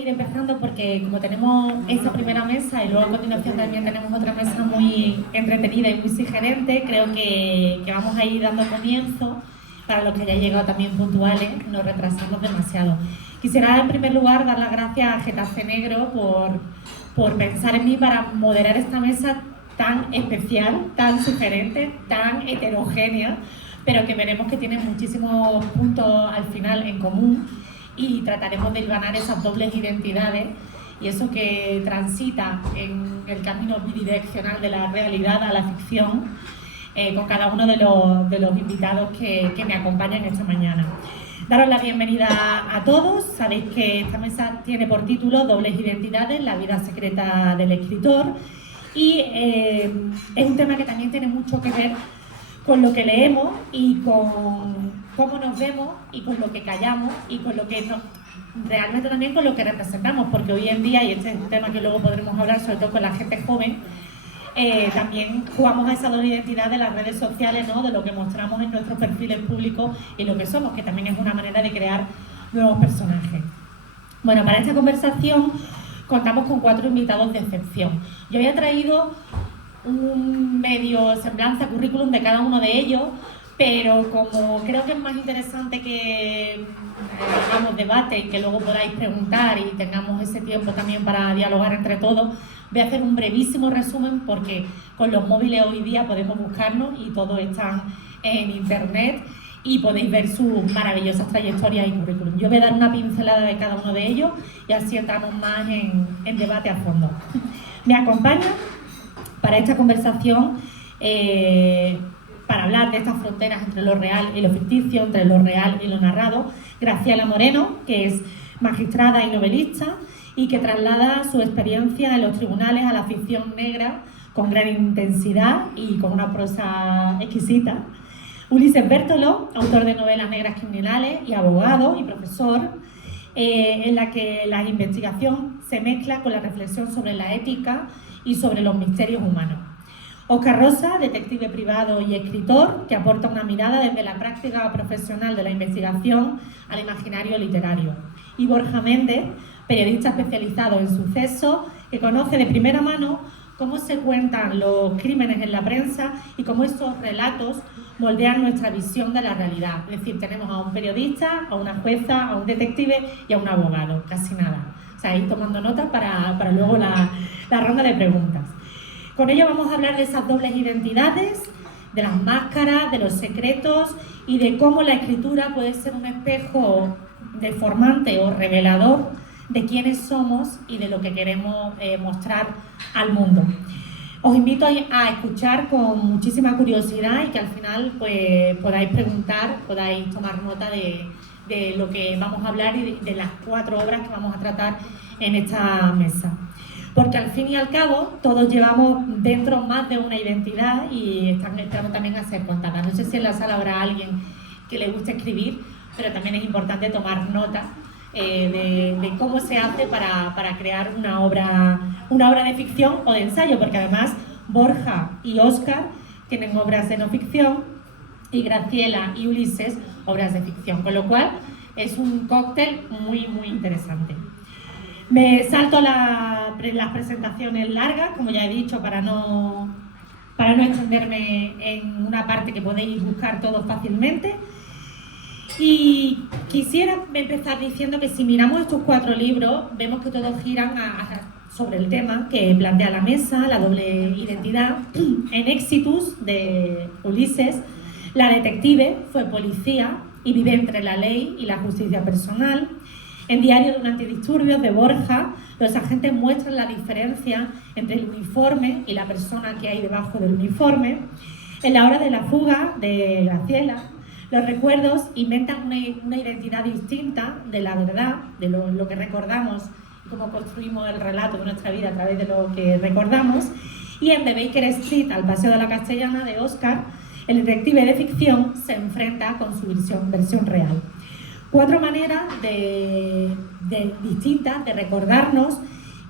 Ir empezando porque como tenemos esta primera mesa y luego a continuación también tenemos otra mesa muy entretenida y muy sugerente, creo que vamos a ir dando comienzo para los que hayan llegado también puntuales, no retrasamos demasiado. Quisiera en primer lugar dar las gracias a Getafe Negro por pensar en mí para moderar esta mesa tan especial, tan sugerente, tan heterogénea, pero que veremos que tiene muchísimos puntos al final en común y trataremos de hilvanar esas dobles identidades y eso que transita en el camino bidireccional de la realidad a la ficción con cada uno de los invitados que me acompañan esta mañana. Daros la bienvenida a todos. Sabéis que esta mesa tiene por título Dobles identidades, la vida secreta del escritor, y es un tema que también tiene mucho que ver con lo que leemos y con cómo nos vemos y con lo que callamos y con lo que realmente también con lo que representamos, porque hoy en día, y este es un tema que luego podremos hablar sobre todo con la gente joven, también jugamos a esa doble identidad de las redes sociales, ¿no? De lo que mostramos en nuestros perfiles públicos y lo que somos, que también es una manera de crear nuevos personajes. Bueno, para esta conversación contamos con 4 invitados de excepción. Yo había traído un medio semblanza, currículum de cada uno de ellos, pero como creo que es más interesante que hagamos debate y que luego podáis preguntar y tengamos ese tiempo también para dialogar entre todos, voy a hacer un brevísimo resumen porque con los móviles hoy día podemos buscarnos y todos están en internet y podéis ver sus maravillosas trayectorias y currículum. Yo voy a dar una pincelada de cada uno de ellos y así entramos más en debate a fondo. Me acompaña para esta conversación, para hablar de estas fronteras entre lo real y lo ficticio, entre lo real y lo narrado, Graciela Moreno, que es magistrada y novelista y que traslada su experiencia en los tribunales a la ficción negra con gran intensidad y con una prosa exquisita. Ulises Bertoló, autor de novelas negras criminales y abogado y profesor, en la que la investigación se mezcla con la reflexión sobre la ética y sobre los misterios humanos. Óscar Rosa, detective privado y escritor, que aporta una mirada desde la práctica profesional de la investigación al imaginario literario. Y Borja Méndez, periodista especializado en sucesos, que conoce de primera mano cómo se cuentan los crímenes en la prensa y cómo estos relatos moldean nuestra visión de la realidad. Es decir, tenemos a un periodista, a una jueza, a un detective y a un abogado, casi nada. O sea, ir tomando notas para luego la ronda de preguntas. Con ello vamos a hablar de esas dobles identidades, de las máscaras, de los secretos y de cómo la escritura puede ser un espejo deformante o revelador de quiénes somos y de lo que queremos mostrar al mundo. Os invito a escuchar con muchísima curiosidad y que al final pues, podáis preguntar, podáis tomar nota de lo que vamos a hablar y de las 4 obras que vamos a tratar en esta mesa. Porque al fin y al cabo todos llevamos dentro más de una identidad y estamos también a ser contadas. No sé si en la sala habrá alguien que le guste escribir, pero también es importante tomar nota de cómo se hace para crear una obra de ficción o de ensayo, porque además Borja y Óscar tienen obras de no ficción y Graciela y Ulises obras de ficción, con lo cual es un cóctel muy, muy interesante. Me salto las presentaciones largas, como ya he dicho, para no extenderme en una parte que podéis buscar todos fácilmente. Y quisiera empezar diciendo que si miramos estos 4 libros, vemos que todos giran sobre el tema que plantea la mesa, la doble identidad. En Exitus, de Ulises, la detective fue policía y vive entre la ley y la justicia personal. En Diario de un antidisturbios, de Borja, los agentes muestran la diferencia entre el uniforme y la persona que hay debajo del uniforme. En La hora de la fuga, de Graciela, los recuerdos inventan una identidad distinta de la verdad, de lo que recordamos y cómo construimos el relato de nuestra vida a través de lo que recordamos. Y en The Baker Street, al paseo de la Castellana, de Óscar, el detective de ficción se enfrenta con su versión real. 4 maneras distintas de recordarnos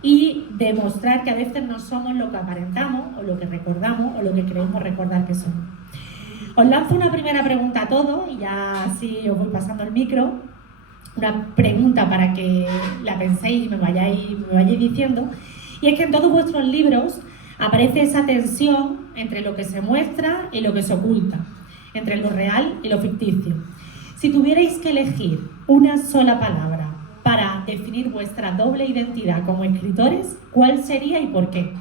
y de mostrar que a veces no somos lo que aparentamos o lo que recordamos o lo que creemos recordar que somos. Os lanzo una primera pregunta a todos y ya así os voy pasando el micro. una pregunta para que la penséis y me vayáis diciendo, y es que en todos vuestros libros aparece esa tensión entre lo que se muestra y lo que se oculta, entre lo real y lo ficticio. Si tuvierais que elegir una sola palabra para definir vuestra doble identidad como escritores, ¿cuál sería y por qué?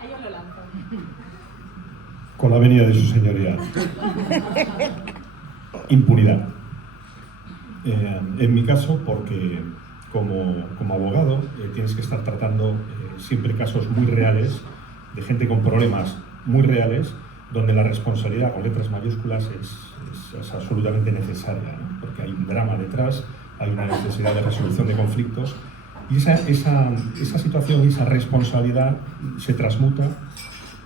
Ahí os lo lanzo. Con la venida de su señoría. Impunidad. En mi caso, porque como abogado tienes que estar tratando siempre casos muy reales, de gente con problemas muy reales, donde la responsabilidad con letras mayúsculas es absolutamente necesaria, ¿no? Porque hay un drama detrás, hay una necesidad de resolución de conflictos, y esa situación y esa responsabilidad se transmuta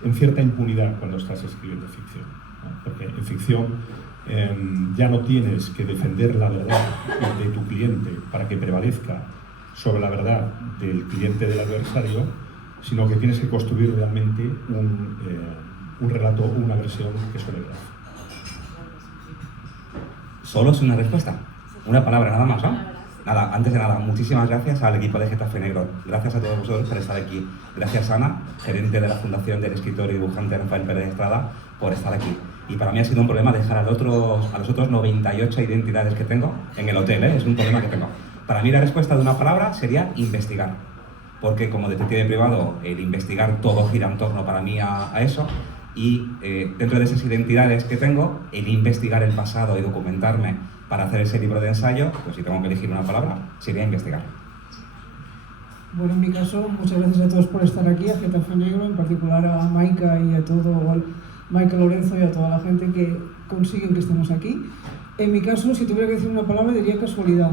en cierta impunidad cuando estás escribiendo ficción, ¿no? Porque en ficción ya no tienes que defender la verdad de tu cliente para que prevalezca sobre la verdad del cliente del adversario, sino que tienes que construir realmente un relato, una versión que sobreviva. Solo es una respuesta, una palabra nada más, ¿no? Nada, antes de nada, muchísimas gracias al equipo de Getafe Negro. Gracias a todos vosotros por estar aquí. Gracias, Ana, gerente de la Fundación del Escritor y Dibujante Rafael Pérez Estrada, por estar aquí. Y para mí ha sido un problema dejar a los otros 98 identidades que tengo en el hotel, ¿eh? Es un problema que tengo. Para mí la respuesta de una palabra sería investigar. Porque como detective privado, el investigar todo gira en torno para mí a eso. Y dentro de esas identidades que tengo, el investigar el pasado y documentarme para hacer ese libro de ensayo, pues si tengo que elegir una palabra, sería investigar. Bueno, en mi caso, muchas gracias a todos por estar aquí, a Getafe Negro, en particular a Maika y a todo, Maika Lorenzo y a toda la gente que consiguen que estemos aquí. En mi caso, si tuviera que decir una palabra, diría casualidad,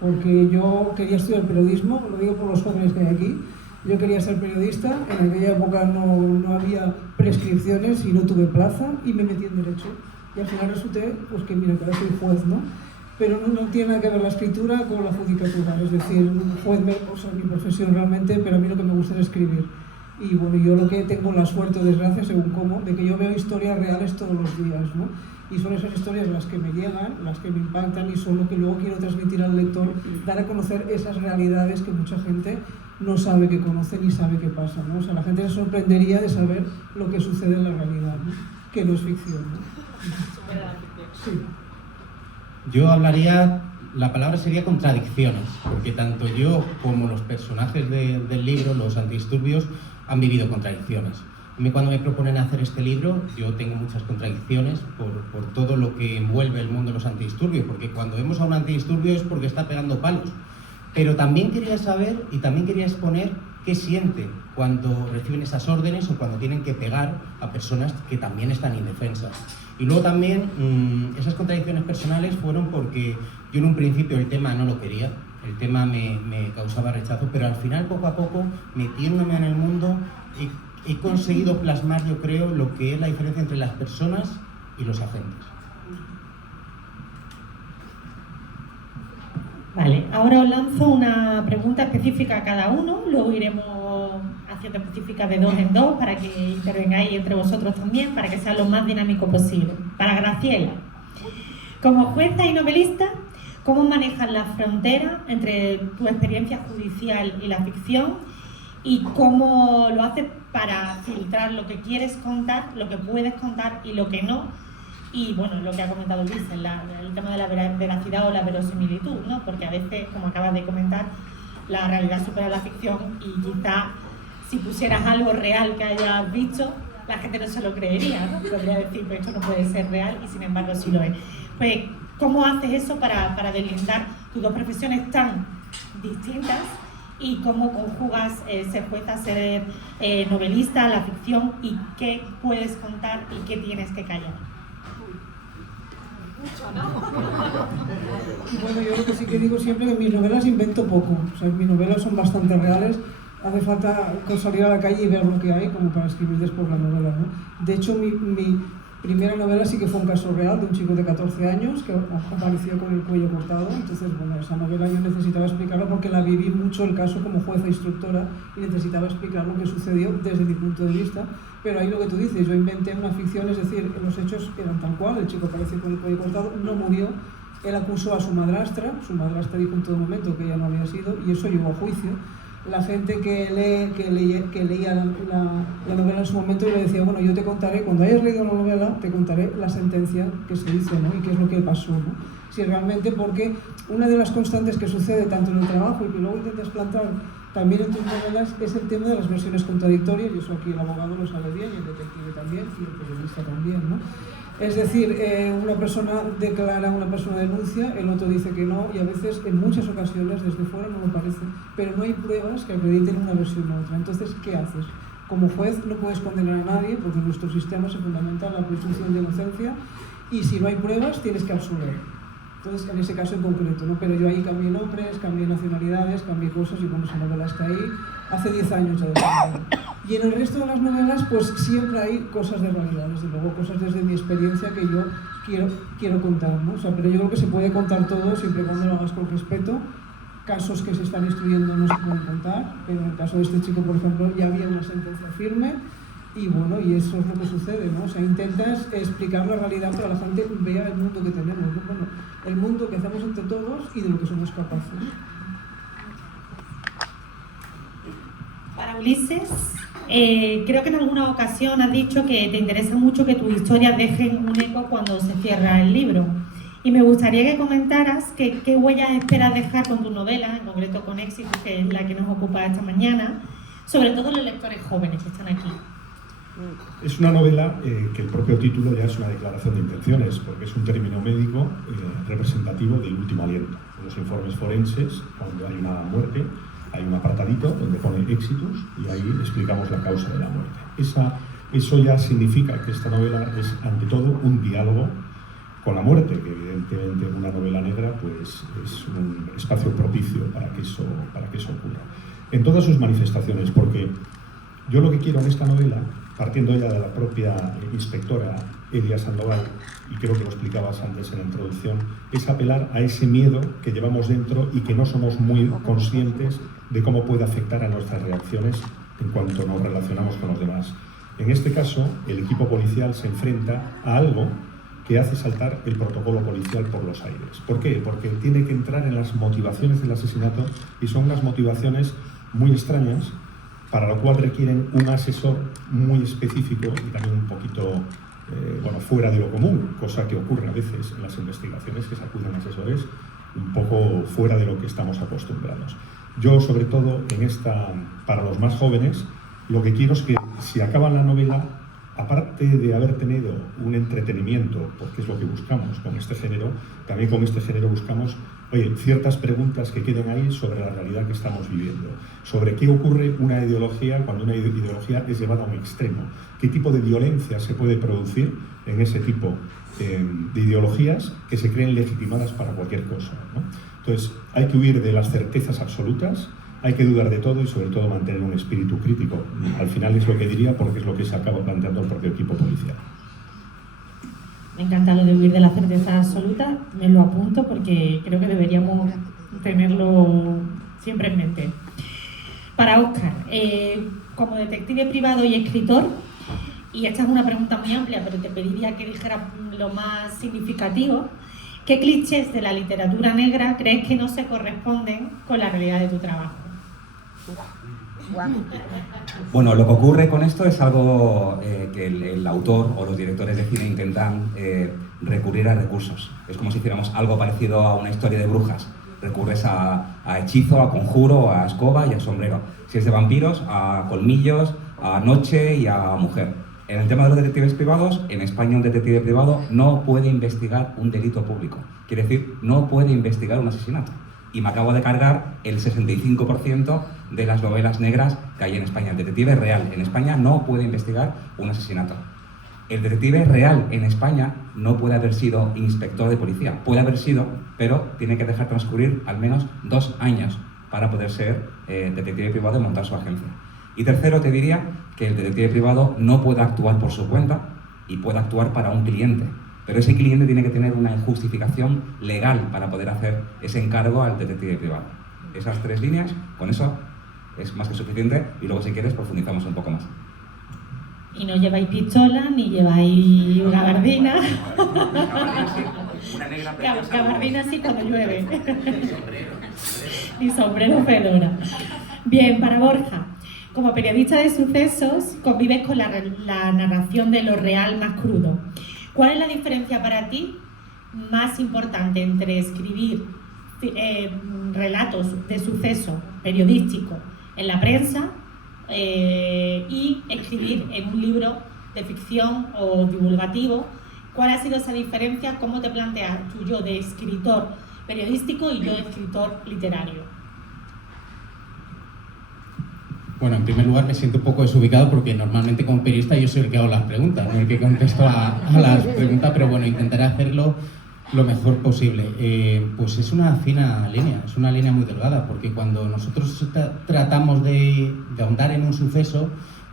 porque yo quería estudiar periodismo, lo digo por los jóvenes que hay aquí. Yo quería ser periodista, en aquella época no había prescripciones y no tuve plaza y me metí en Derecho. Y al final resulté, pues que mira, que ahora soy juez, ¿no? Pero no tiene nada que ver la escritura con la judicatura, es decir, un juez es mi profesión realmente, pero a mí lo que me gusta es escribir. Y bueno, yo lo que tengo la suerte o desgracia, según cómo, de que yo veo historias reales todos los días, ¿no? Y son esas historias las que me llegan, las que me impactan y son lo que luego quiero transmitir al lector, dar a conocer esas realidades que mucha gente no sabe que conoce ni sabe qué pasa, ¿no? O sea, la gente se sorprendería de saber lo que sucede en la realidad, ¿no? Que no es ficción, ¿no? Sí. Yo hablaría, la palabra sería contradicciones, porque tanto yo como los personajes del libro, los antidisturbios, han vivido contradicciones. A mí cuando me proponen hacer este libro, yo tengo muchas contradicciones por todo lo que envuelve el mundo de los antidisturbios, porque cuando vemos a un antidisturbio es porque está pegando palos. Pero también quería saber y también quería exponer qué siente cuando reciben esas órdenes o cuando tienen que pegar a personas que también están indefensas. Y luego también esas contradicciones personales fueron porque yo en un principio el tema no lo quería, el tema me causaba rechazo, pero al final poco a poco, metiéndome en el mundo, he conseguido plasmar, yo creo, lo que es la diferencia entre las personas y los agentes. Vale, ahora os lanzo una pregunta específica a cada uno, luego iremos haciendo específicas de 2 en 2 para que intervengáis entre vosotros también, para que sea lo más dinámico posible. Para Graciela, como jueza y novelista, ¿cómo manejas la frontera entre tu experiencia judicial y la ficción? ¿Y cómo lo haces para filtrar lo que quieres contar, lo que puedes contar y lo que no? Y bueno, lo que ha comentado Luis, el tema de la veracidad o la verosimilitud, ¿no? Porque a veces, como acabas de comentar, la realidad supera la ficción y quizá si pusieras algo real que hayas visto, la gente no se lo creería, ¿no? Podría decir, pues esto no puede ser real y sin embargo sí lo es. Pues, ¿cómo haces eso para deslindar tus dos profesiones tan distintas y cómo conjugas ser jueza, ser novelista, la ficción y qué puedes contar y qué tienes que callar? Bueno, yo lo que sí que digo siempre es que mis novelas invento poco, o sea, mis novelas son bastante reales, hace falta salir a la calle y ver lo que hay como para escribir después la novela, ¿no? De hecho, mi primera novela sí que fue un caso real de un chico de 14 años que apareció con el cuello cortado, entonces bueno, esa novela yo necesitaba explicarla porque la viví mucho el caso como jueza instructora y necesitaba explicar lo que sucedió desde mi punto de vista. Pero ahí lo que tú dices, yo inventé una ficción, es decir, los hechos eran tal cual, el chico apareció con el cuello cortado, no murió, Él acusó a su madrastra dijo en todo momento que ella no había sido, y eso llevó a juicio. La gente que leía la novela en su momento le decía, bueno, yo te contaré, cuando hayas leído la novela, te contaré la sentencia que se hizo, ¿no? Y qué es lo que pasó, ¿no? Si realmente, porque una de las constantes que sucede tanto en el trabajo y que luego intentas plantar también en tus novelas es el tema de las versiones contradictorias, y eso aquí el abogado lo sabe bien, y el detective también, y el periodista también, ¿no? Es decir, una persona declara, una persona denuncia, el otro dice que no, y a veces, en muchas ocasiones, desde fuera no lo parece, pero no hay pruebas que acrediten una versión u otra. Entonces, ¿qué haces? Como juez no puedes condenar a nadie, porque en nuestro sistema se fundamenta la presunción de inocencia, y si no hay pruebas, tienes que absolver. Entonces, en ese caso en concreto, ¿no? Pero yo ahí cambié nombres, cambié nacionalidades, cambié cosas, y bueno, esa novela está ahí, hace 10 años ya de esa novela. Y en el resto de las novelas, pues siempre hay cosas de realidad, desde luego, cosas desde mi experiencia que yo quiero contar, ¿no? O sea, pero yo creo que se puede contar todo siempre y cuando lo hagas con respeto. Casos que se están instruyendo no se pueden contar, pero en el caso de este chico, por ejemplo, ya había una sentencia firme, y bueno, y eso es lo que sucede, ¿no? O sea, intentas explicar la realidad para que la gente vea el mundo que tenemos, ¿no? Bueno, el mundo que hacemos entre todos y de lo que somos capaces. Para Ulises, creo que en alguna ocasión has dicho que te interesa mucho que tus historias dejen un eco cuando se cierra el libro. Y me gustaría que comentaras qué huellas esperas dejar con tu novela, en concreto con Éxito, que es la que nos ocupa esta mañana, sobre todo los lectores jóvenes que están aquí. Es una novela que el propio título ya es una declaración de intenciones, porque es un término médico representativo del último aliento. En los informes forenses, cuando hay una muerte, hay un apartadito donde pone éxitos y ahí explicamos la causa de la muerte. Eso ya significa que esta novela es, ante todo, un diálogo con la muerte, que evidentemente en una novela negra pues, es un espacio propicio para que eso ocurra. En todas sus manifestaciones, porque yo lo que quiero en esta novela, partiendo ya de la propia inspectora Elia Sandoval, y creo que lo explicabas antes en la introducción, es apelar a ese miedo que llevamos dentro y que no somos muy conscientes de cómo puede afectar a nuestras reacciones en cuanto nos relacionamos con los demás. En este caso, el equipo policial se enfrenta a algo que hace saltar el protocolo policial por los aires. ¿Por qué? Porque tiene que entrar en las motivaciones del asesinato, y son unas motivaciones muy extrañas, para lo cual requieren un asesor muy específico y también un poquito fuera de lo común, cosa que ocurre a veces en las investigaciones, que se acuden asesores un poco fuera de lo que estamos acostumbrados. Yo, sobre todo, para los más jóvenes, lo que quiero es que, si acaban la novela, aparte de haber tenido un entretenimiento, porque es lo que buscamos con este género, también con este género buscamos ciertas preguntas que queden ahí sobre la realidad que estamos viviendo, sobre qué ocurre una ideología cuando una ideología es llevada a un extremo, qué tipo de violencia se puede producir en ese tipo de ideologías que se creen legitimadas para cualquier cosa, ¿no? Entonces, hay que huir de las certezas absolutas, hay que dudar de todo y sobre todo mantener un espíritu crítico. Al final es lo que diría, porque es lo que se acaba planteando el propio equipo policial. Me encanta lo de huir de la certeza absoluta, me lo apunto porque creo que deberíamos tenerlo siempre en mente. Para Óscar, como detective privado y escritor, y esta es una pregunta muy amplia, pero te pediría que dijeras lo más significativo, ¿qué clichés de la literatura negra crees que no se corresponden con la realidad de tu trabajo? Bueno, lo que ocurre con esto es algo que el autor o los directores de cine intentan recurrir a recursos. Es como si hiciéramos algo parecido a una historia de brujas. Recurres a hechizo, a conjuro, a escoba y a sombrero. Si es de vampiros, a colmillos, a noche y a mujer. En el tema de los detectives privados, en España un detective privado no puede investigar un delito público. Quiere decir, no puede investigar un asesinato. Y me acabo de cargar el 65% de las novelas negras que hay en España. El detective real en España no puede investigar un asesinato. El detective real en España no puede haber sido inspector de policía. Puede haber sido, pero tiene que dejar transcurrir al menos 2 años para poder ser detective privado y montar su agencia. Y tercero, te diría que el detective privado no puede actuar por su cuenta y puede actuar para un cliente. Pero ese cliente tiene que tener una justificación legal para poder hacer ese encargo al detective privado. Esas 3 líneas, con eso es más que suficiente, y luego si quieres profundizamos un poco más. Y no lleváis pistola, ni lleváis gabardina. Una negra preciosa. Gabardina así cuando llueve. Y sombrero fedora. Bien, para Borja. Como periodista de sucesos, convives con la narración de lo real más crudo. ¿Cuál es la diferencia para ti más importante entre escribir relatos de sucesos periodísticos en la prensa y escribir en un libro de ficción o divulgativo? ¿Cuál ha sido esa diferencia? ¿Cómo te planteas tú, yo de escritor periodístico y yo de escritor literario? Bueno, en primer lugar me siento un poco desubicado porque normalmente como periodista yo soy el que hago las preguntas, no el que contesto a las preguntas, pero bueno, intentaré hacerlo lo mejor posible. Pues es una fina línea, es una línea muy delgada, porque cuando nosotros tratamos de ahondar en un suceso,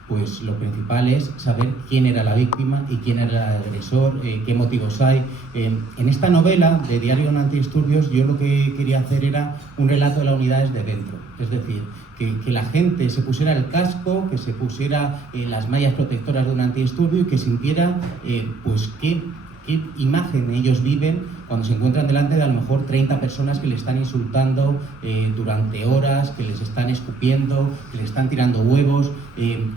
pues lo principal es saber quién era la víctima y quién era el agresor, qué motivos hay. En esta novela de Diario de Antidisturbios yo lo que quería hacer era un relato de la unidad desde dentro, es decir, que la gente se pusiera el casco, que se pusiera las mallas protectoras de un antidisturbio y que sintiera pues qué imagen ellos viven cuando se encuentran delante de a lo mejor 30 personas que le están insultando durante horas, que les están escupiendo, que les están tirando huevos,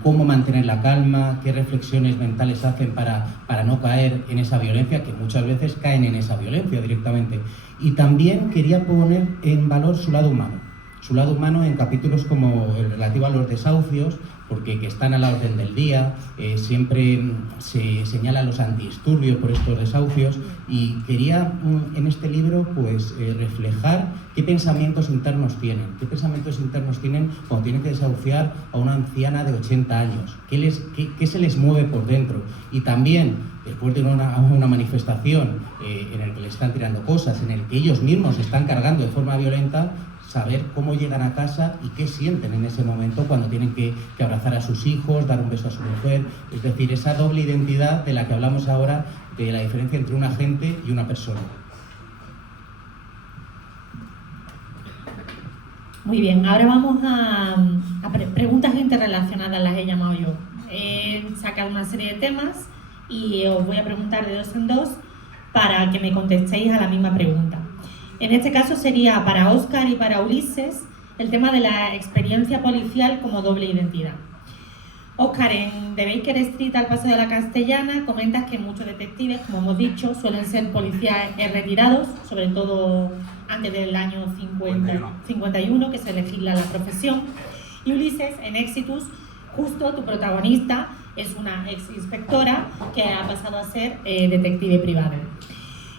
cómo mantener la calma, qué reflexiones mentales hacen para no caer en esa violencia, que muchas veces caen en esa violencia directamente. Y también quería poner en valor su lado humano en capítulos como el relativo a los desahucios, porque que están a la orden del día, siempre se señala a los antidisturbios por estos desahucios, y quería en este libro pues reflejar qué pensamientos internos tienen cuando tienen que desahuciar a una anciana de 80 años, qué se les mueve por dentro, y también después de una manifestación en la que le están tirando cosas, en el que ellos mismos se están cargando de forma violenta, saber cómo llegan a casa y qué sienten en ese momento cuando tienen que abrazar a sus hijos, dar un beso a su mujer. Es decir, esa doble identidad de la que hablamos ahora, de la diferencia entre un agente y una persona. Muy bien, ahora vamos a preguntas interrelacionadas, las he llamado yo. He sacado una serie de temas y os voy a preguntar de dos en dos para que me contestéis a la misma pregunta. En este caso sería para Óscar y para Ulises el tema de la experiencia policial como doble identidad. Óscar, en The Baker Street al Paseo de la Castellana comentas que muchos detectives, como hemos dicho, suelen ser policías retirados, sobre todo antes del año 51, que se legisla la profesión. Y Ulises, en Exitus, justo tu protagonista es una ex inspectora que ha pasado a ser detective privado.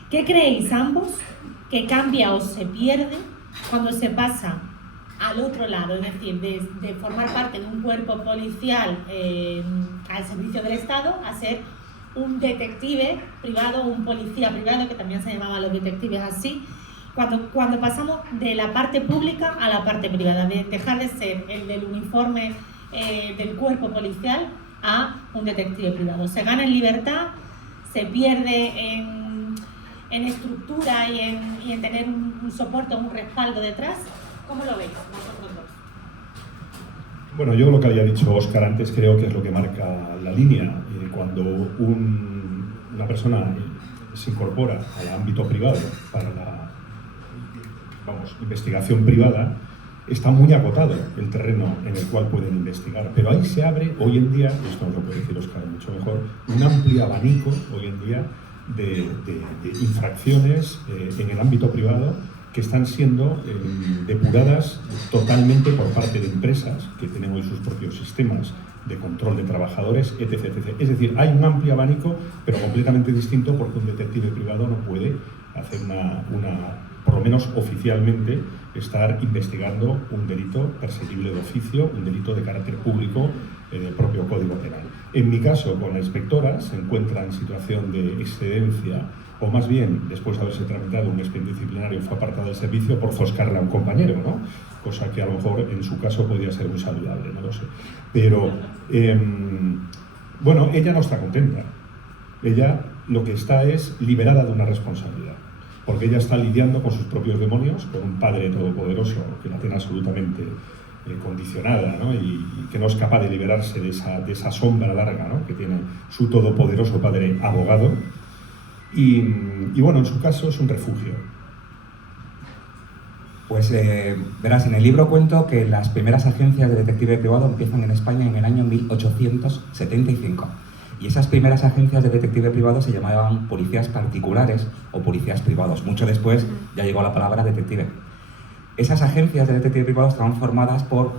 ¿Qué creéis ambos que cambia o se pierde cuando se pasa al otro lado, es decir, de formar parte de un cuerpo policial al servicio del Estado a ser un detective privado, un policía privado, que también se llamaban los detectives así, cuando pasamos de la parte pública a la parte privada, de dejar de ser el del uniforme del cuerpo policial a un detective privado? ¿Se gana en libertad? ¿Se pierde en estructura y en tener un soporte o un respaldo detrás? ¿Cómo lo veis vosotros dos? Bueno, yo lo que había dicho Óscar antes creo que es lo que marca la línea. Cuando una persona se incorpora al ámbito privado para la investigación privada, está muy acotado el terreno en el cual pueden investigar. Pero ahí se abre hoy en día, esto nos lo puede decir Óscar mucho mejor, un amplio abanico hoy en día de infracciones en el ámbito privado que están siendo depuradas totalmente por parte de empresas que tienen hoy sus propios sistemas de control de trabajadores, etc, etc. Es decir, hay un amplio abanico, pero completamente distinto, porque un detective privado no puede hacer por lo menos oficialmente, estar investigando un delito perseguible de oficio, un delito de carácter público en el propio Código Penal. En mi caso, con la inspectora, se encuentra en situación de excedencia, o más bien, después de haberse tramitado un expediente disciplinario, fue apartada del servicio por foscarle a un compañero, ¿no? Cosa que a lo mejor en su caso podría ser muy saludable, no lo sé. Pero, bueno, ella no está contenta. Ella lo que está es liberada de una responsabilidad, porque ella está lidiando con sus propios demonios, con un padre todopoderoso que la tiene absolutamente condicionada, ¿no? y que no es capaz de liberarse de esa sombra larga, ¿no? Que tiene su todopoderoso padre abogado. y bueno, en su caso es un refugio. Pues verás, en el libro cuento que las primeras agencias de detective privado empiezan en España en el año 1875. Y esas primeras agencias de detective privado se llamaban policías particulares o policías privados. Mucho después ya llegó la palabra detective. Esas agencias de detective privado estaban formadas por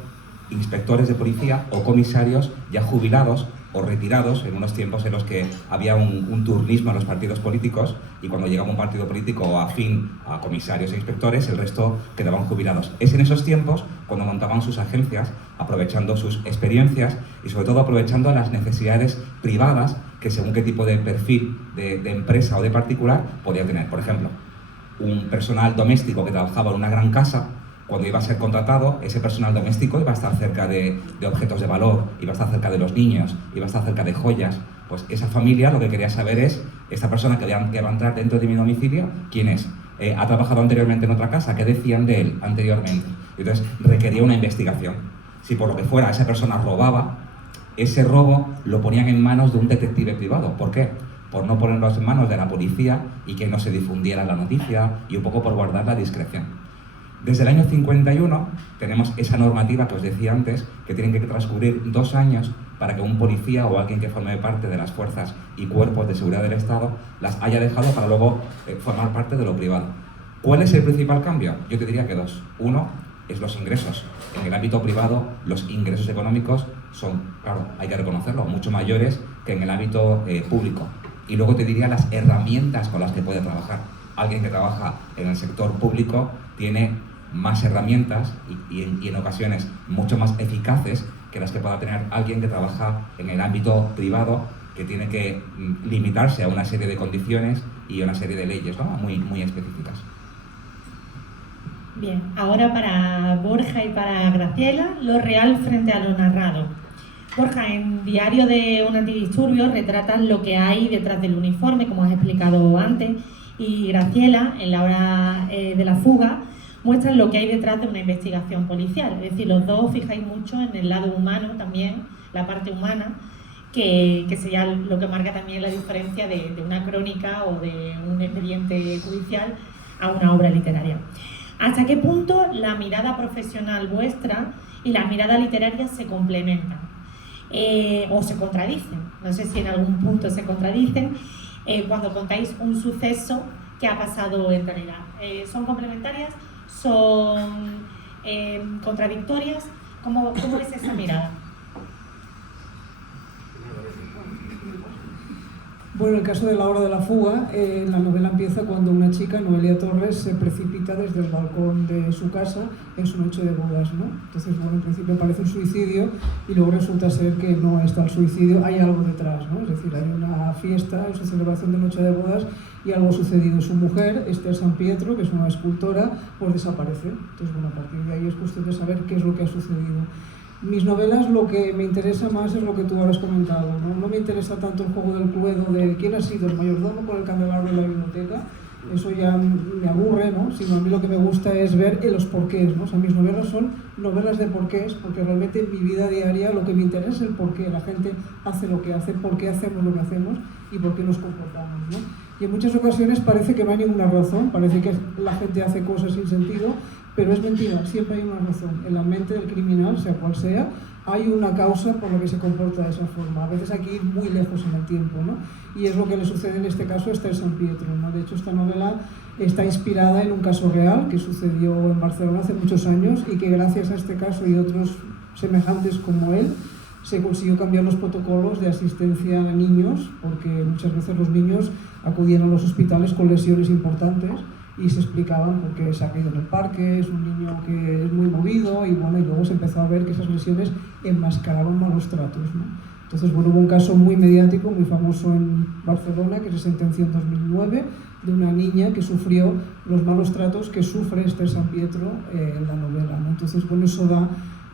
inspectores de policía o comisarios ya jubilados o retirados en unos tiempos en los que había un turnismo en los partidos políticos, y cuando llegaba un partido político afín a comisarios e inspectores, el resto quedaban jubilados. Es en esos tiempos cuando montaban sus agencias, aprovechando sus experiencias y sobre todo aprovechando las necesidades privadas que según qué tipo de perfil de empresa o de particular podía tener. Por ejemplo, un personal doméstico que trabajaba en una gran casa, cuando iba a ser contratado, ese personal doméstico iba a estar cerca de objetos de valor, iba a estar cerca de los niños, iba a estar cerca de joyas. Pues esa familia lo que quería saber es, esta persona que va a entrar dentro de mi domicilio, ¿quién es? ¿Ha trabajado anteriormente en otra casa? ¿Qué decían de él anteriormente? Entonces requería una investigación. Si por lo que fuera esa persona robaba, ese robo lo ponían en manos de un detective privado. ¿Por qué? Por no ponerlo en manos de la policía y que no se difundiera la noticia, y un poco por guardar la discreción. Desde el año 51 tenemos esa normativa que os decía antes, que tienen que transcurrir 2 años para que un policía o alguien que forme parte de las fuerzas y cuerpos de seguridad del Estado las haya dejado para luego formar parte de lo privado. ¿Cuál es el principal cambio? Yo te diría que 2. Uno es los ingresos. En el ámbito privado los ingresos económicos son, claro, hay que reconocerlo, mucho mayores que en el ámbito público. Y luego te diría las herramientas con las que puede trabajar. Alguien que trabaja en el sector público tiene más herramientas y en ocasiones mucho más eficaces que las que pueda tener alguien que trabaja en el ámbito privado, que tiene que limitarse a una serie de condiciones y a una serie de leyes, ¿no? muy específicas. Bien, ahora para Borja y para Graciela, lo real frente a lo narrado. Borja, en Diario de un Antidisturbio retratas lo que hay detrás del uniforme, como has explicado antes, y Graciela, en La hora de la fuga, muestran lo que hay detrás de una investigación policial. Es decir, los dos fijáis mucho en el lado humano también, la parte humana, que sería lo que marca también la diferencia de una crónica o de un expediente judicial a una obra literaria. ¿Hasta qué punto la mirada profesional vuestra y la mirada literaria se complementan? O se contradicen. No sé si en algún punto se contradicen cuando contáis un suceso que ha pasado en realidad. ¿Son complementarias? ¿Son contradictorias? ¿Cómo es esa mirada? Bueno, el caso de La hora de la fuga, la novela empieza cuando una chica, Noelia Torres, se precipita desde el balcón de su casa en su noche de bodas, ¿no? Entonces, bueno, en principio parece un suicidio y luego resulta ser que no está el suicidio, hay algo detrás, ¿no? Es decir, hay una fiesta en su celebración de noche de bodas y algo ha sucedido. Su mujer, Esther San Pietro, que es una escultora, pues desaparece. Entonces, bueno, a partir de ahí es cuestión de saber qué es lo que ha sucedido. Mis novelas, lo que me interesa más es lo que tú ahora has comentado, ¿no? No me interesa tanto el juego del cluedo de quién ha sido el mayordomo con el candelabro de la biblioteca, eso ya me aburre, ¿no? Sino a mí lo que me gusta es ver los porqués, ¿no? O sea, mis novelas son novelas de porqués, porque realmente en mi vida diaria lo que me interesa es el porqué. La gente hace lo que hace, por qué hacemos lo que hacemos y por qué nos comportamos, ¿no? Y en muchas ocasiones parece que no hay ninguna razón, parece que la gente hace cosas sin sentido, pero es mentira, siempre hay una razón. En la mente del criminal, sea cual sea, hay una causa por la que se comporta de esa forma. A veces hay que ir muy lejos en el tiempo, ¿no? Y es lo que le sucede en este caso a Esther San Pietro, ¿no? De hecho, esta novela está inspirada en un caso real que sucedió en Barcelona hace muchos años y que gracias a este caso y otros semejantes como él, se consiguió cambiar los protocolos de asistencia a niños, porque muchas veces los niños acudían a los hospitales con lesiones importantes y se explicaban por qué se ha caído en el parque, es un niño que es muy movido, y bueno, y luego se empezó a ver que esas lesiones enmascaraban malos tratos, ¿no? Entonces, bueno, hubo un caso muy mediático, muy famoso en Barcelona, que se sentenció en 2009, de una niña que sufrió los malos tratos que sufre Esther San Pietro en la novela, ¿no? Entonces, bueno, eso da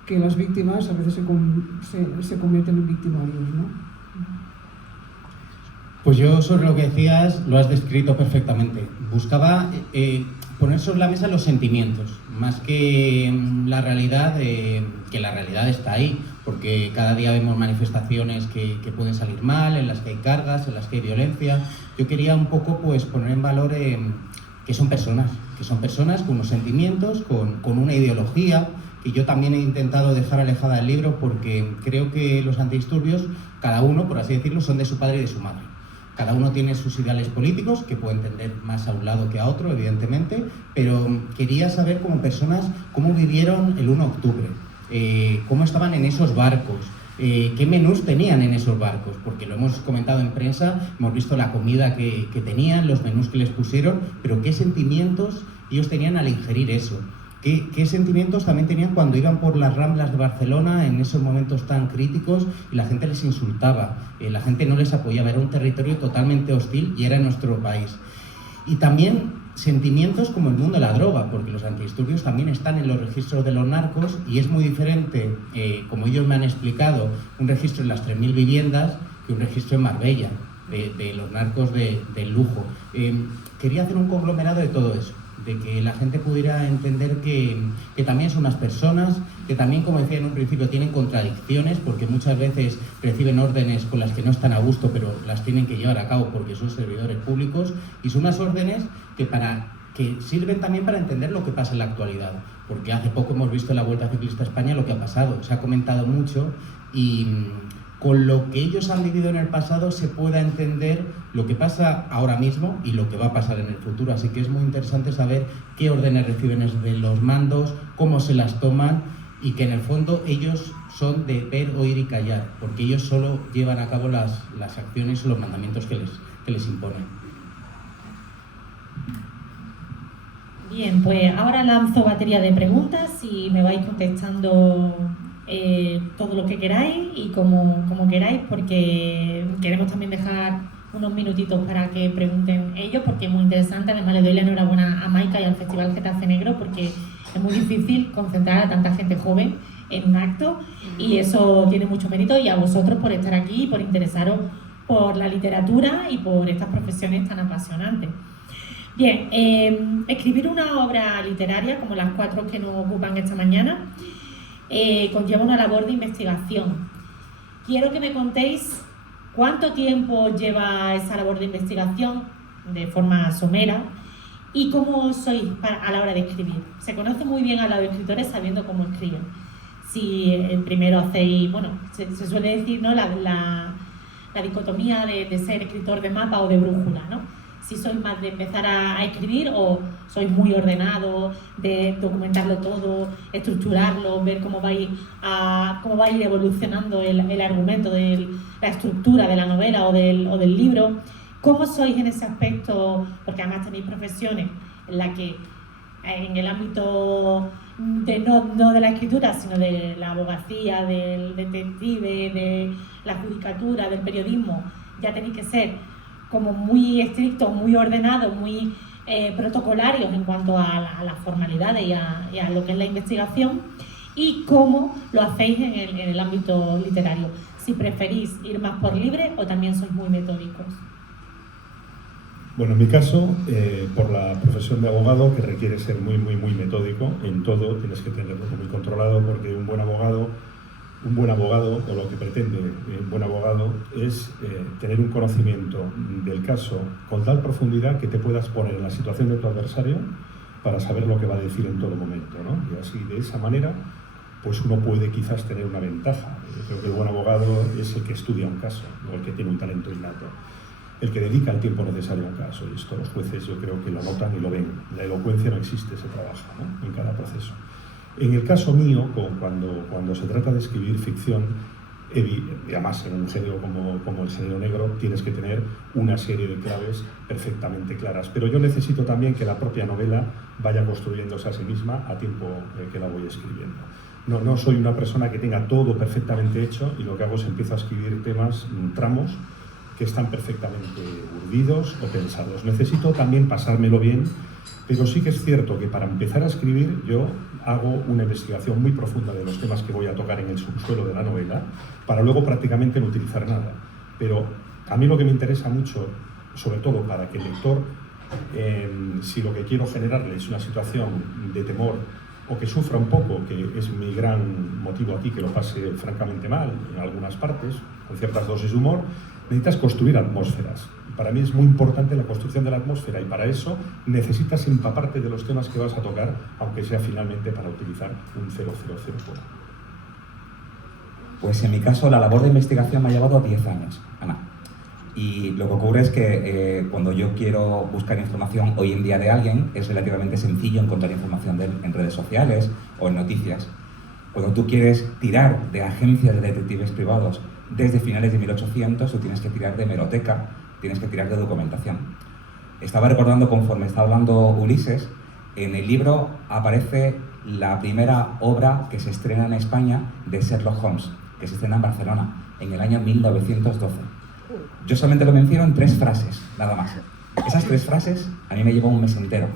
que las víctimas a veces se convierten en victimarios, ¿no? Pues yo sobre lo que decías lo has descrito perfectamente. Buscaba poner sobre la mesa los sentimientos, más que la realidad, que la realidad está ahí, porque cada día vemos manifestaciones que pueden salir mal, en las que hay cargas, en las que hay violencia. Yo quería un poco pues poner en valor que son personas con unos sentimientos, con una ideología, que yo también he intentado dejar alejada del libro, porque creo que los antidisturbios, cada uno, por así decirlo, son de su padre y de su madre. Cada uno tiene sus ideales políticos, que pueden tender más a un lado que a otro, evidentemente, pero quería saber como personas cómo vivieron el 1 de octubre, cómo estaban en esos barcos, qué menús tenían en esos barcos, porque lo hemos comentado en prensa, hemos visto la comida que tenían, los menús que les pusieron, pero qué sentimientos ellos tenían al ingerir eso. ¿Qué sentimientos también tenían cuando iban por las Ramblas de Barcelona en esos momentos tan críticos y la gente les insultaba, la gente no les apoyaba, era un territorio totalmente hostil y era nuestro país? Y también sentimientos como el mundo de la droga, porque los antidisturbios también están en los registros de los narcos y es muy diferente, como ellos me han explicado, un registro en las 3.000 viviendas que un registro en Marbella, de los narcos del lujo. Quería hacer un conglomerado de todo eso, de que la gente pudiera entender que también son unas personas, que también, como decía en un principio, tienen contradicciones, porque muchas veces reciben órdenes con las que no están a gusto, pero las tienen que llevar a cabo porque son servidores públicos, y son unas órdenes que sirven también para entender lo que pasa en la actualidad, porque hace poco hemos visto en la Vuelta Ciclista a España lo que ha pasado, se ha comentado mucho, y con lo que ellos han vivido en el pasado se pueda entender lo que pasa ahora mismo y lo que va a pasar en el futuro. Así que es muy interesante saber qué órdenes reciben de los mandos, cómo se las toman, y que en el fondo ellos son de ver, oír y callar, porque ellos solo llevan a cabo las acciones o los mandamientos que les imponen. Bien, pues ahora lanzo batería de preguntas y me vais contestando todo lo que queráis y como queráis, porque queremos también dejar unos minutitos para que pregunten ellos, porque es muy interesante. Además, le doy la enhorabuena a Maika y al Festival Getafe Negro, porque es muy difícil concentrar a tanta gente joven en un acto, y eso tiene mucho mérito, y a vosotros por estar aquí y por interesaros por la literatura y por estas profesiones tan apasionantes. Bien, escribir una obra literaria como las 4 que nos ocupan esta mañana conlleva una labor de investigación. Quiero que me contéis cuánto tiempo lleva esa labor de investigación de forma somera y cómo sois a la hora de escribir. Se conoce muy bien a los escritores sabiendo cómo escriben. Si primero hacéis, bueno, se suele decir, ¿no?, la dicotomía de ser escritor de mapa o de brújula, ¿no? Si sois más de empezar a escribir o sois muy ordenados, de documentarlo todo, estructurarlo, ver cómo va a ir evolucionando el argumento, la estructura de la novela o del libro. ¿Cómo sois en ese aspecto? Porque además tenéis profesiones en las que en el ámbito no de la escritura, sino de la abogacía, del detective, de la judicatura, del periodismo, ya tenéis que ser como muy estrictos, muy ordenados, muy protocolarios en cuanto a las formalidades y a lo que es la investigación, y cómo lo hacéis en el ámbito literario. Si preferís ir más por libre o también sois muy metódicos. Bueno, en mi caso, por la profesión de abogado, que requiere ser muy metódico, en todo tienes que tenerlo muy controlado, porque un buen abogado, o lo que pretende un buen abogado, es tener un conocimiento del caso con tal profundidad que te puedas poner en la situación de tu adversario para saber lo que va a decir en todo momento, ¿no? Y así, de esa manera, pues uno puede quizás tener una ventaja. Yo creo que el buen abogado es el que estudia un caso, no el que tiene un talento innato, el que dedica el tiempo necesario a un caso. Y esto los jueces yo creo que lo notan y lo ven. La elocuencia no existe, se trabaja, ¿no?, en cada proceso. En el caso mío, cuando se trata de escribir ficción, y además en un género como el género negro, tienes que tener una serie de claves perfectamente claras. Pero yo necesito también que la propia novela vaya construyéndose a sí misma a tiempo que la voy escribiendo. No soy una persona que tenga todo perfectamente hecho, y lo que hago es empiezo a escribir tramos que están perfectamente urdidos o pensados. Necesito también pasármelo bien, pero sí que es cierto que para empezar a escribir yo hago una investigación muy profunda de los temas que voy a tocar en el subsuelo de la novela, para luego prácticamente no utilizar nada. Pero a mí lo que me interesa mucho, sobre todo para que el lector Si lo que quiero generarle es una situación de temor o que sufra un poco, que es mi gran motivo aquí, que lo pase francamente mal en algunas partes, con ciertas dosis de humor, necesitas construir atmósferas. Para mí es muy importante la construcción de la atmósfera y para eso necesitas empaparte de los temas que vas a tocar, aunque sea finalmente para utilizar un 000. Pues en mi caso la labor de investigación me ha llevado 10 años, Ana. Y lo que ocurre es que cuando yo quiero buscar información hoy en día de alguien, es relativamente sencillo encontrar información de él en redes sociales o en noticias. Cuando tú quieres tirar de agencias de detectives privados desde finales de 1800, tú tienes que tirar de hemeroteca, tienes que tirar de documentación. Estaba recordando, conforme estaba hablando Ulises, en el libro aparece la primera obra que se estrena en España de Sherlock Holmes, que se estrena en Barcelona en el año 1912. Yo solamente lo menciono en 3 frases, nada más. Esas 3 frases a mí me llevó un mes entero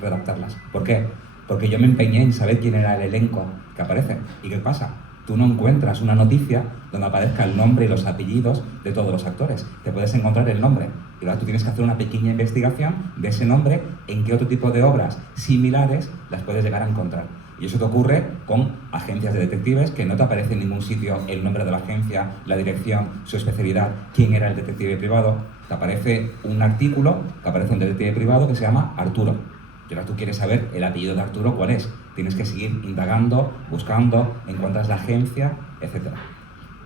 redactarlas. ¿Por qué? Porque yo me empeñé en saber quién era el elenco que aparece. ¿Y qué pasa? Tú no encuentras una noticia donde aparezca el nombre y los apellidos de todos los actores. Te puedes encontrar el nombre. Y ahora tú tienes que hacer una pequeña investigación de ese nombre, en qué otro tipo de obras similares las puedes llegar a encontrar. Y eso te ocurre con agencias de detectives que no te aparece en ningún sitio el nombre de la agencia, la dirección, su especialidad, quién era el detective privado. Te aparece un artículo que aparece un detective privado que se llama Arturo. Y ahora tú quieres saber el apellido de Arturo cuál es. Tienes que seguir indagando, buscando, encuentras la agencia, etc.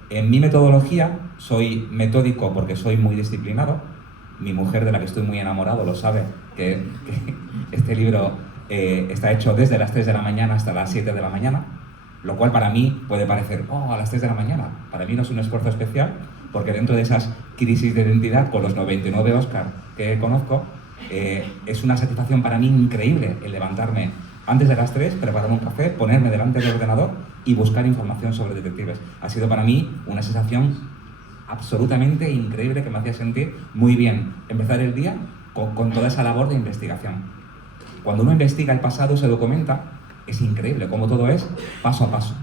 En mi metodología soy metódico porque soy muy disciplinado. Mi mujer, de la que estoy muy enamorado, lo sabe, que este libro está hecho desde las 3 de la mañana hasta las 7 de la mañana, lo cual para mí puede parecer, a las 3 de la mañana. Para mí no es un esfuerzo especial, porque dentro de esas crisis de identidad, con los 99 Oscar que conozco, es una satisfacción para mí increíble el levantarme antes de las 3, prepararme un café, ponerme delante del ordenador y buscar información sobre detectives. Ha sido para mí una sensación absolutamente increíble que me hacía sentir muy bien empezar el día con toda esa labor de investigación. Cuando uno investiga el pasado, se documenta, es increíble cómo todo es paso a paso.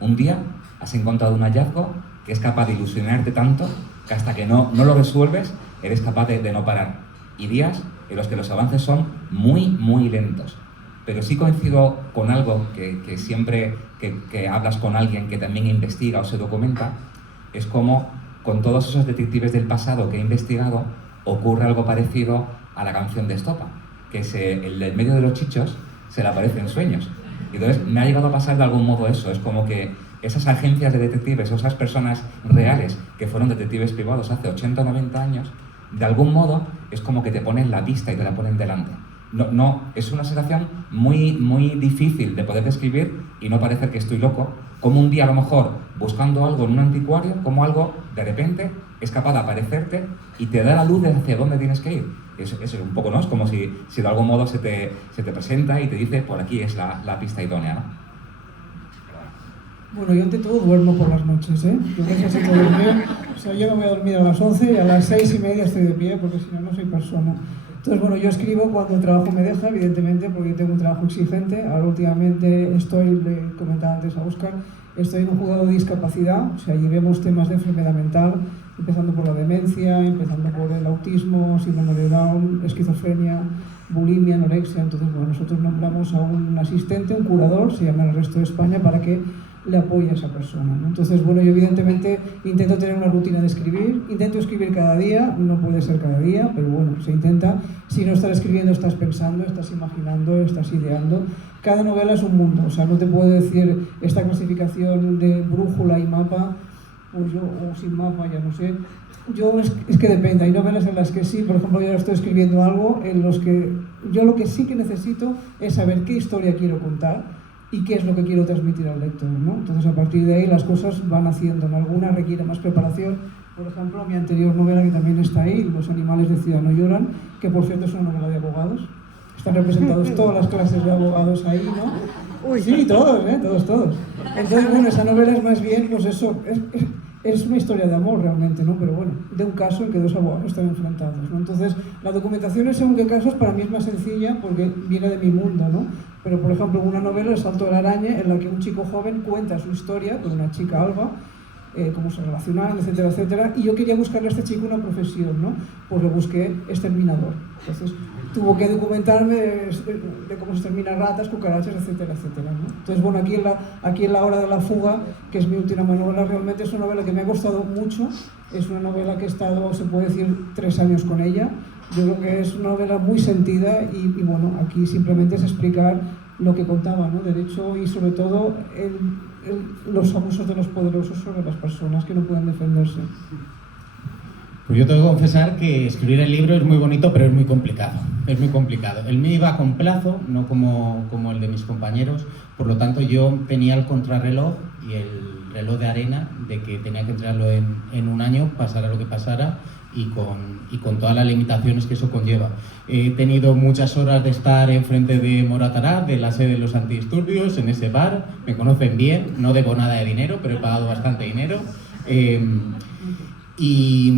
Un día has encontrado un hallazgo que es capaz de ilusionarte tanto que hasta que no lo resuelves, eres capaz de no parar. Y días en los que los avances son muy, muy lentos. Pero sí coincido con algo que siempre que hablas con alguien que también investiga o se documenta, es como con todos esos detectives del pasado que he investigado, ocurre algo parecido a la canción de Estopa, que es el del medio de los chichos se le aparece en sueños. Y entonces me ha llegado a pasar de algún modo eso, es como que esas agencias de detectives o esas personas reales que fueron detectives privados hace 80 o 90 años, de algún modo es como que te ponen la pista y te la ponen delante. No, es una sensación muy, muy difícil de poder describir y no parecer que estoy loco, como un día a lo mejor buscando algo en un anticuario, como algo de repente es capaz de aparecerte y te da la luz de hacia dónde tienes que ir. Es un poco, ¿no? Es como si de algún modo se te presenta y te dice, por aquí es la pista idónea, ¿no? Bueno, yo ante todo duermo por las noches, ¿eh? Yo necesito dormir, o sea, yo no voy a dormir a las 11 y a las 6:30 estoy de pie porque si no, no soy persona. Entonces, bueno, yo escribo cuando el trabajo me deja, evidentemente, porque yo tengo un trabajo exigente. Ahora últimamente le comentaba antes a Óscar, estoy en un juzgado de discapacidad, o sea, allí vemos temas de enfermedad mental, empezando por la demencia, empezando por el autismo, síndrome de Down, esquizofrenia, bulimia, anorexia. Entonces, bueno, nosotros nombramos a un asistente, un curador, se llama en el resto de España, para que le apoye a esa persona, ¿no? Entonces, bueno, yo evidentemente intento tener una rutina de escribir, intento escribir cada día, no puede ser cada día, pero bueno, se intenta. Si no estás escribiendo, estás pensando, estás imaginando, estás ideando. Cada novela es un mundo, o sea, no te puedo decir esta clasificación de brújula y mapa, o sin mapa, ya no sé. Es que depende, hay novelas en las que sí, por ejemplo, yo ahora estoy escribiendo algo en los que yo lo que sí que necesito es saber qué historia quiero contar y qué es lo que quiero transmitir al lector, ¿no? Entonces, a partir de ahí las cosas van haciendo, ¿no? Alguna requiere más preparación. Por ejemplo, mi anterior novela, que también está ahí, Los animales de Ciudad no lloran, que por cierto es una novela de abogados. Están representados todas las clases de abogados ahí, ¿no? Uy, sí, todos, todos. Entonces, bueno, esa novela es más bien, pues eso, es una historia de amor realmente, ¿no? Pero bueno, de un caso en que dos abogados están enfrentados, ¿no? Entonces, la documentación en según qué casos para mí es más sencilla porque viene de mi mundo, ¿no? Pero, por ejemplo, una novela, El salto de la araña, en la que un chico joven cuenta su historia con una chica alba, cómo se relacionaban, etcétera, etcétera, y yo quería buscarle a este chico una profesión, ¿no? Pues le busqué exterminador. Entonces tuvo que documentarme de cómo se exterminan ratas, cucarachas, etcétera, etcétera, ¿no? Entonces, bueno, aquí en La hora de la fuga, que es mi última novela, realmente es una novela que me ha costado mucho. Es una novela que he estado, se puede decir, 3 años con ella. Yo creo que es una novela muy sentida y bueno, aquí simplemente es explicar lo que contaba, ¿no? Derecho y sobre todo los abusos de los poderosos sobre las personas que no pueden defenderse. Pues yo tengo que confesar que escribir el libro es muy bonito, pero es muy complicado. Es muy complicado. El mío iba con plazo, no como el de mis compañeros. Por lo tanto, yo tenía el contrarreloj y el reloj de arena de que tenía que entregarlo en un año, pasara lo que pasara, y con todas las limitaciones que eso conlleva. He tenido muchas horas de estar enfrente de Moratará, de la sede de los antidisturbios, en ese bar. Me conocen bien, no debo nada de dinero, pero he pagado bastante dinero. Y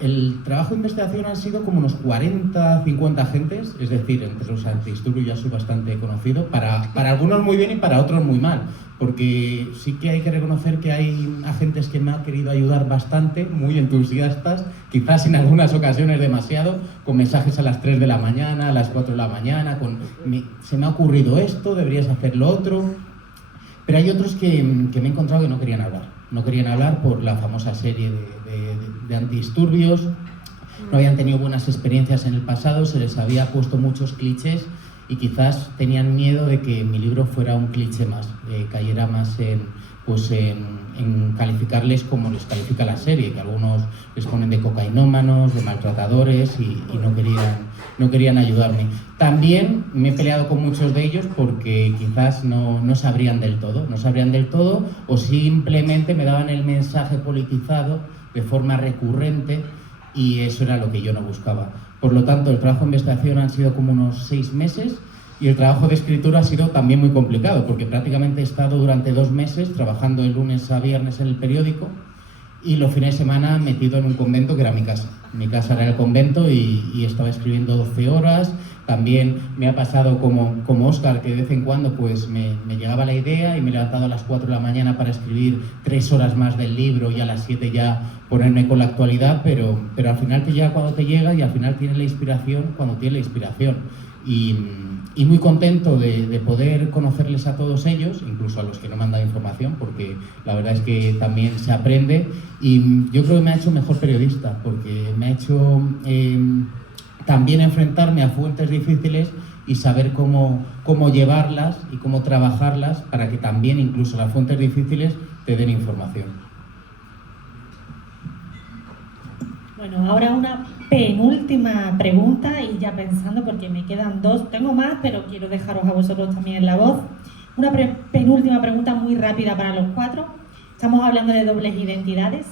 el trabajo de investigación han sido como unos 40, 50 agentes, es decir, entre los antidisturbios ya soy bastante conocido, para algunos muy bien y para otros muy mal, porque sí que hay que reconocer que hay agentes que me han querido ayudar bastante, muy entusiastas, quizás en algunas ocasiones demasiado, con mensajes a las 3 de la mañana, a las 4 de la mañana, se me ha ocurrido esto, deberías hacer lo otro, pero hay otros que me he encontrado que no querían hablar. No querían hablar por la famosa serie de antidisturbios, no habían tenido buenas experiencias en el pasado, se les había puesto muchos clichés y quizás tenían miedo de que mi libro fuera un cliché más, cayera más en calificarles como les califica la serie, que algunos les ponen de cocainómanos, de maltratadores y no querían ayudarme. También me he peleado con muchos de ellos porque quizás no sabrían del todo o simplemente me daban el mensaje politizado de forma recurrente y eso era lo que yo no buscaba. Por lo tanto, el trabajo de investigación han sido como unos 6 meses y el trabajo de escritura ha sido también muy complicado porque prácticamente he estado durante 2 meses trabajando de lunes a viernes en el periódico y los fines de semana metido en un convento que era mi casa. Mi casa era el convento y estaba escribiendo 12 horas. También me ha pasado como Óscar, que de vez en cuando pues me llegaba la idea y me he levantado a las 4 de la mañana para escribir 3 horas más del libro y a las 7 ya ponerme con la actualidad, pero al final te llega cuando te llega y al final tienes la inspiración cuando tienes la inspiración. Y muy contento de poder conocerles a todos ellos, incluso a los que no me han dado información, porque la verdad es que también se aprende y yo creo que me ha hecho mejor periodista, porque me ha hecho también enfrentarme a fuentes difíciles y saber cómo llevarlas y cómo trabajarlas para que también incluso las fuentes difíciles te den información. Bueno, ahora una penúltima pregunta y ya pensando porque me quedan 2, tengo más, pero quiero dejaros a vosotros también la voz. Una penúltima pregunta muy rápida para los 4. Estamos hablando de dobles identidades.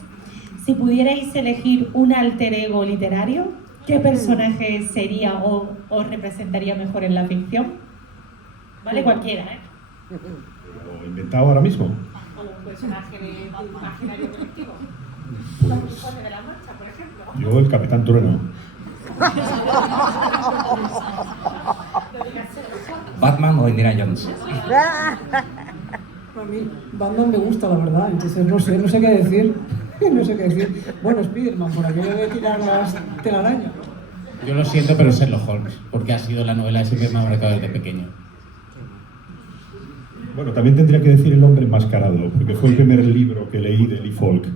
Si pudierais elegir un alter ego literario, ¿qué personaje sería o os representaría mejor en la ficción? ¿Vale? Cualquiera, ¿eh? ¿Lo inventado ahora mismo? O un personaje de imaginario colectivo. Pues, Don Quijote de la Mancha, por ejemplo. yo, el Capitán Trueno. ¿Batman o Indiana Jones? A mí Batman me gusta, la verdad, entonces no sé qué decir. No sé qué decir. Bueno, Spiderman, por aquello de tirar las telarañas. Yo lo siento, pero Sherlock Holmes, porque ha sido la novela que siempre me ha marcado desde pequeño. Bueno, también tendría que decir El hombre enmascarado, porque fue el primer libro que leí de Lee Falk.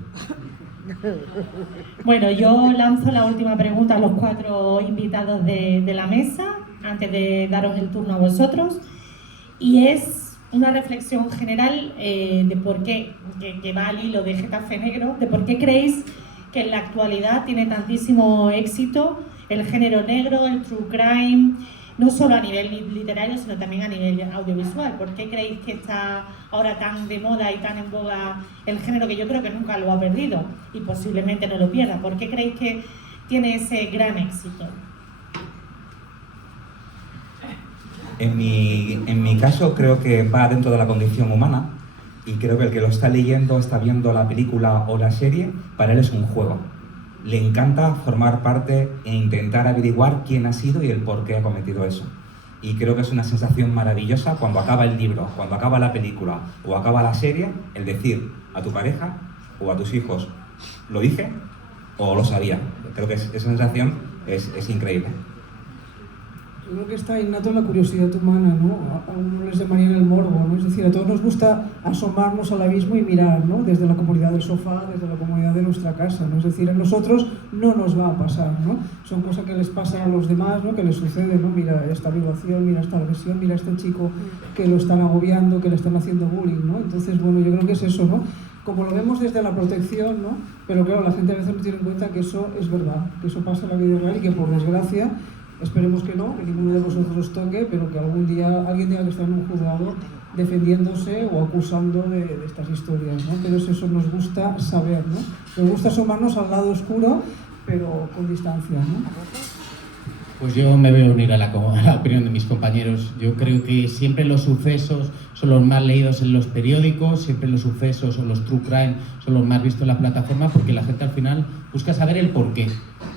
Bueno, yo lanzo la última pregunta a los 4 invitados de la mesa, antes de daros el turno a vosotros, y es una reflexión general de por qué, que va al hilo de Getafe Negro, de por qué creéis que en la actualidad tiene tantísimo éxito el género negro, el true crime, no solo a nivel literario, sino también a nivel audiovisual. ¿Por qué creéis que está ahora tan de moda y tan en boga el género, que yo creo que nunca lo ha perdido y posiblemente no lo pierda? ¿Por qué creéis que tiene ese gran éxito? En mi caso creo que va dentro de la condición humana y creo que el que lo está leyendo, está viendo la película o la serie, para él es un juego. Le encanta formar parte e intentar averiguar quién ha sido y el por qué ha cometido eso. Y creo que es una sensación maravillosa cuando acaba el libro, cuando acaba la película o acaba la serie, el decir a tu pareja o a tus hijos, ¿lo dije o lo sabía? Creo que esa sensación es increíble. Yo creo que está innato en la curiosidad humana, ¿no? A uno les llamarían el morbo, ¿no? Es decir, a todos nos gusta asomarnos al abismo y mirar, ¿no? Desde la comodidad del sofá, desde la comodidad de nuestra casa, ¿no? Es decir, a nosotros no nos va a pasar, ¿no? Son cosas que les pasan a los demás, ¿no? Que les sucede, ¿no? Mira esta violación, mira esta agresión, mira este chico que lo están agobiando, que le están haciendo bullying, ¿no? Entonces, bueno, yo creo que es eso, ¿no? Como lo vemos desde la protección, ¿no? Pero claro, la gente a veces no tiene en cuenta que eso es verdad, que eso pasa en la vida real y que por desgracia, esperemos que no, que ninguno de vosotros os toque, pero que algún día alguien tenga que estar en un juzgado defendiéndose o acusando de estas historias, ¿no? Pero eso nos gusta saber, ¿no? Nos gusta asomarnos al lado oscuro, pero con distancia, ¿no? Pues yo me voy a unir a la opinión de mis compañeros. Yo creo que siempre los sucesos son los más leídos en los periódicos, siempre los sucesos o los true crime son los más vistos en la plataforma, porque la gente al final busca saber el porqué.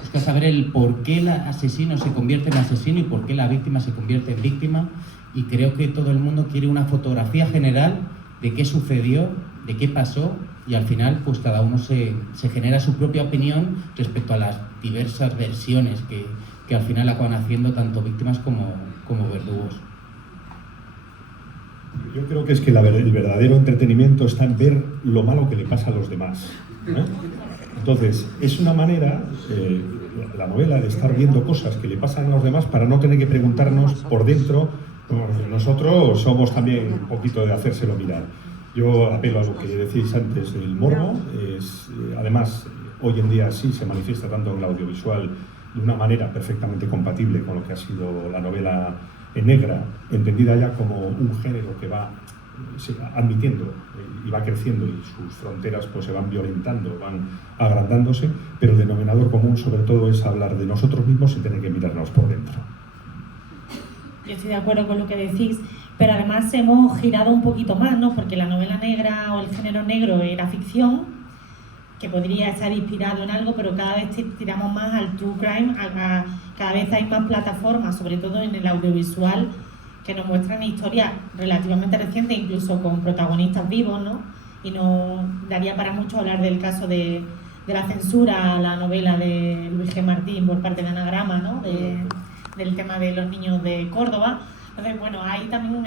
Busca saber el por qué el asesino se convierte en asesino y por qué la víctima se convierte en víctima. Y creo que todo el mundo quiere una fotografía general de qué sucedió, de qué pasó, y al final pues cada uno se genera su propia opinión respecto a las diversas versiones que al final acaban haciendo tanto víctimas como verdugos. Yo creo que es que el verdadero entretenimiento está en ver lo malo que le pasa a los demás, ¿no? Entonces, es una manera, la novela, de estar viendo cosas que le pasan a los demás para no tener que preguntarnos por dentro. Nosotros somos también un poquito de hacérselo mirar. Yo apelo a lo que decís antes del morbo. Además, hoy en día sí se manifiesta tanto en el audiovisual de una manera perfectamente compatible con lo que ha sido la novela negra, entendida ya como un género que va admitiendo y va creciendo, y sus fronteras pues se van violentando, van agrandándose, pero el denominador común sobre todo es hablar de nosotros mismos y tener que mirarnos por dentro. Yo estoy de acuerdo con lo que decís, pero además hemos girado un poquito más, ¿no? Porque la novela negra o el género negro era ficción, que podría estar inspirado en algo, pero cada vez tiramos más al true crime, cada vez hay más plataformas, sobre todo en el audiovisual, que nos muestran historias relativamente recientes, incluso con protagonistas vivos, ¿no? Y no daría para mucho hablar del caso de la censura a la novela de Luis G. Martín por parte de Anagrama, ¿no? Del tema de los niños de Córdoba. Entonces, bueno, ahí también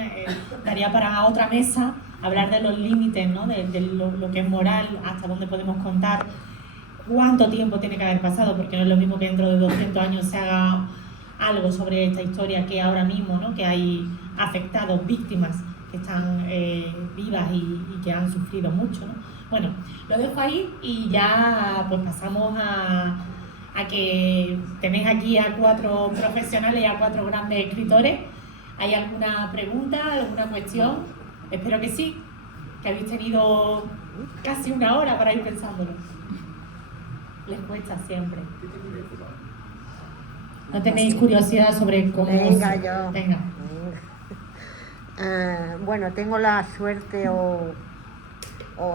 daría para otra mesa hablar de los límites, ¿no? De lo que es moral, hasta dónde podemos contar, cuánto tiempo tiene que haber pasado, porque no es lo mismo que dentro de 200 años se haga algo sobre esta historia que ahora mismo, ¿no? Que hay afectados, víctimas que están vivas y que han sufrido mucho, ¿no? Bueno, lo dejo ahí y ya pues pasamos a que tenéis aquí a 4 profesionales y a 4 grandes escritores. ¿Hay alguna pregunta, alguna cuestión? Espero que sí, que habéis tenido casi una hora para ir pensándolo. Les cuesta siempre. ¿No tenéis curiosidad sobre cómo...? Venga, yo. Venga. Bueno, tengo la suerte o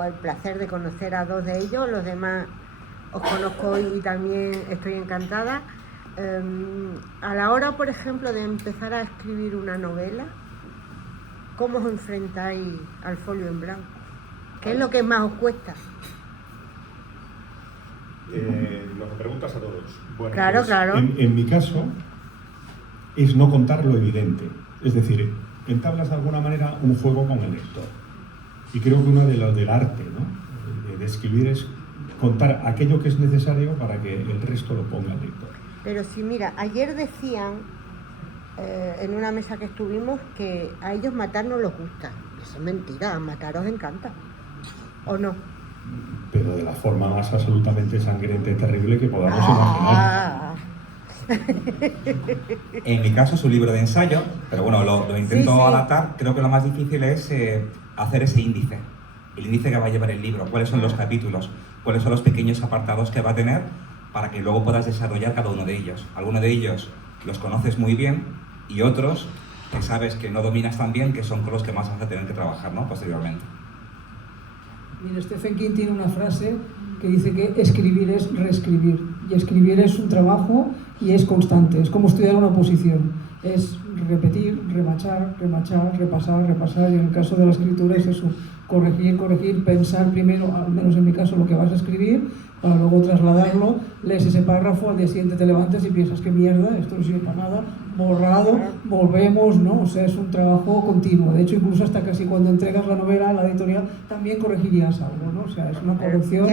el placer de conocer a 2 de ellos, los demás os conozco hoy y también estoy encantada. A la hora, por ejemplo, de empezar a escribir una novela, ¿cómo os enfrentáis al folio en blanco? ¿Qué es lo que más os cuesta? Lo que preguntas a todos. Bueno, Claro, pues, claro. En mi caso, es no contar lo evidente. Es decir, entablas de alguna manera un juego con el lector. Y creo que uno de los del arte, ¿no? De escribir es contar aquello que es necesario para que el resto lo ponga el lector. Pero sí, mira, ayer decían en una mesa que estuvimos que a ellos matar no les gusta. Eso es mentira, matar os encanta. ¿O no? Pero de la forma más absolutamente sangrienta y terrible que podamos imaginar. En mi caso es un libro de ensayo, pero bueno, lo intento Sí. adaptar. Creo que lo más difícil es hacer ese índice. El índice que va a llevar el libro, cuáles son los capítulos, cuáles son los pequeños apartados que va a tener para que luego puedas desarrollar cada uno de ellos. Algunos de ellos los conoces muy bien y otros que sabes que no dominas tan bien, que son con los que más vas a tener que trabajar, ¿no? Posteriormente. Mira, Stephen King tiene una frase que dice que escribir es reescribir. Y escribir es un trabajo y es constante. Es como estudiar una oposición. Es repetir, remachar, repasar. Y en el caso de la escritura es eso. Corregir, pensar primero, al menos en mi caso, lo que vas a escribir, para luego trasladarlo, lees ese párrafo, al día siguiente te levantas y piensas que mierda, esto no sirve para nada, borrado, volvemos, ¿no? O sea, es un trabajo continuo. De hecho, incluso hasta casi cuando entregas la novela a la editorial también corregirías algo, ¿no? O sea, es una corrección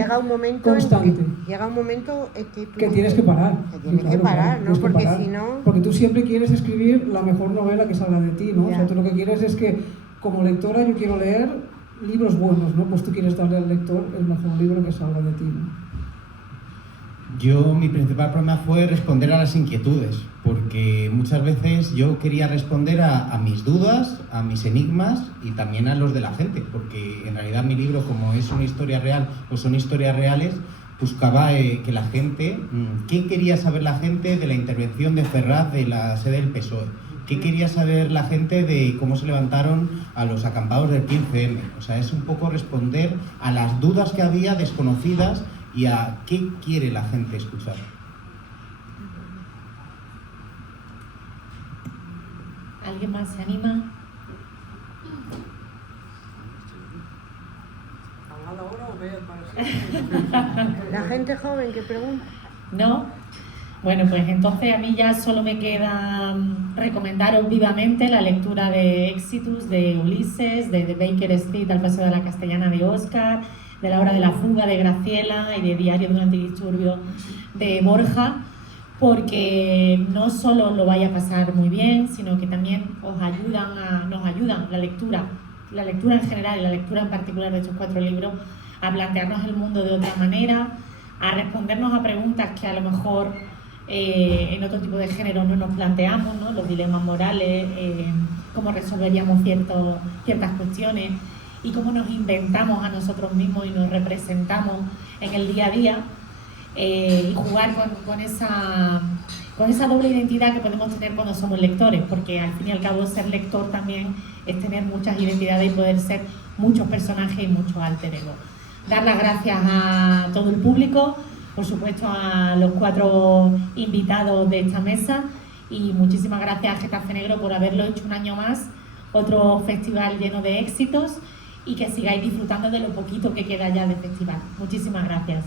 constante. Llega un momento en que tú... Que tienes que parar. Que tienes que parar, ¿no? Porque si no... Porque tú siempre quieres escribir la mejor novela que salga de ti, ¿no? Ya. O sea, tú lo que quieres es que, como lectora, yo quiero leer libros buenos, ¿no? Pues tú quieres darle al lector el mejor libro que salga de ti, ¿no? Mi principal problema fue responder a las inquietudes, porque muchas veces yo quería responder a mis dudas, a mis enigmas y también a los de la gente, porque en realidad mi libro, como es una historia real o son historias reales, buscaba que la gente, ¿qué quería saber la gente de la intervención de Ferraz de la sede del PSOE? ¿Qué quería saber la gente de cómo se levantaron a los acampados del 15M? O sea, es un poco responder a las dudas que había desconocidas y a qué quiere la gente escuchar. ¿Alguien más se anima? La gente joven que pregunta. ¿No? Bueno, pues entonces a mí ya solo me queda recomendaros vivamente la lectura de Exitus, de Ulises, de Baker Street al Paseo de la Castellana de Oscar, de La hora de la fuga de Graciela y de Diario de un antidisturbio de Borja, porque no solo lo vaya a pasar muy bien, sino que también nos ayudan la lectura en general y la lectura en particular de estos 4 libros a plantearnos el mundo de otra manera, a respondernos a preguntas que a lo mejor en otro tipo de género no nos planteamos, ¿no? Los dilemas morales, cómo resolveríamos ciertas cuestiones y cómo nos inventamos a nosotros mismos y nos representamos en el día a día, y jugar con esa doble identidad que podemos tener cuando somos lectores, porque al fin y al cabo ser lector también es tener muchas identidades y poder ser muchos personajes y muchos alter ego. Dar las gracias a todo el público, por supuesto a los 4 invitados de esta mesa, y muchísimas gracias a Getafe Negro por haberlo hecho un año más, otro festival lleno de éxitos, y que sigáis disfrutando de lo poquito que queda ya de festival. Muchísimas gracias.